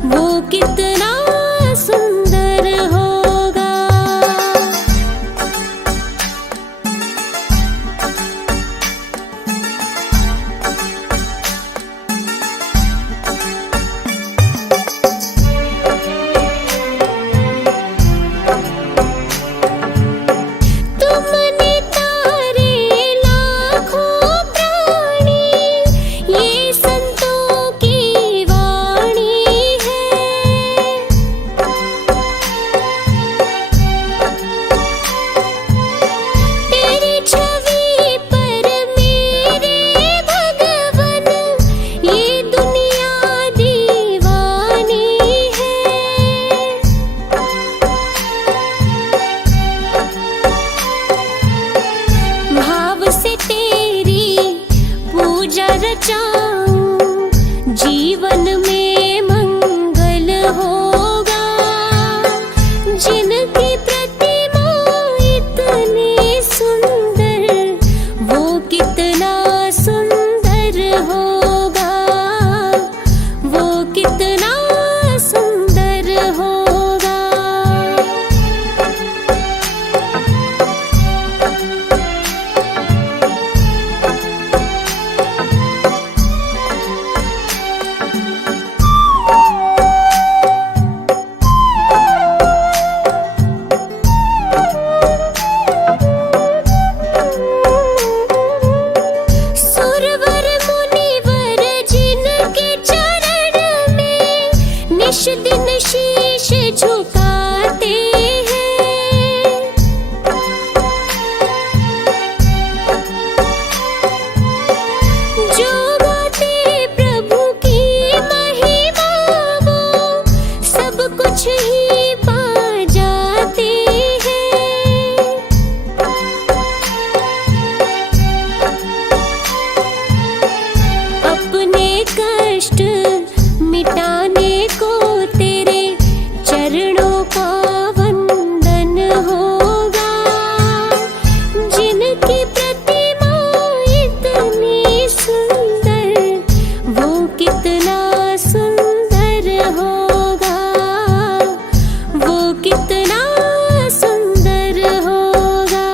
वो कितना सुंदर होगा। तुमने तारे लाखों प्राणी, ये संतों की वाणी है। तेरी छवि पर मेरे भगवन, ये दुनिया दीवानी है। भाव से तेरी पूजा रचाऊं, जीवन में मंगल होगा। जिनकी प्रतिमा इतनी सुंदर, वो कितना सुंदर होगा, वो कितना सुंदर होगा। सुरवर मुनिवर जिनके चरण में निश दिन शीश झुकाते हैं। जो गाते प्रभु की महिमा, वो सब कुछ ही पा जाते हैं। अपने कष्ट मिटाने को तेरे चरणों का वंदन होगा। जिनकी प्रतिमा इतनी सुंदर, वो कितना सुंदर होगा, वो कितना सुंदर होगा।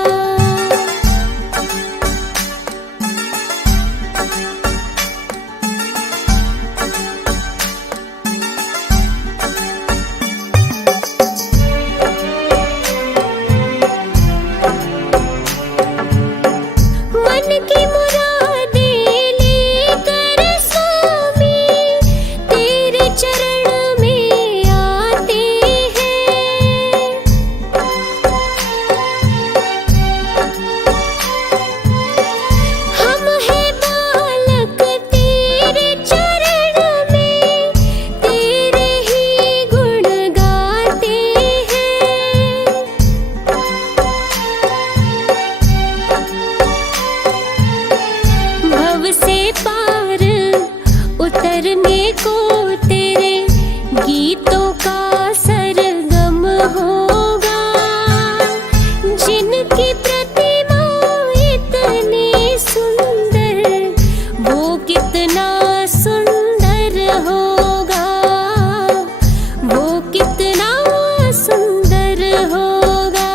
मन की मुरादें लेकर स्वामी तेरे चरण में आते हैं। हम हैं बालक तेरे चरण में, तेरे ही गुण गाते हैं। भव से पार उतरने को तेरे गीतों का सरगम होगा। जिनकी प्रतिमा इतनी सुंदर, वो कितना सुंदर होगा, वो कितना सुंदर होगा।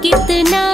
कितना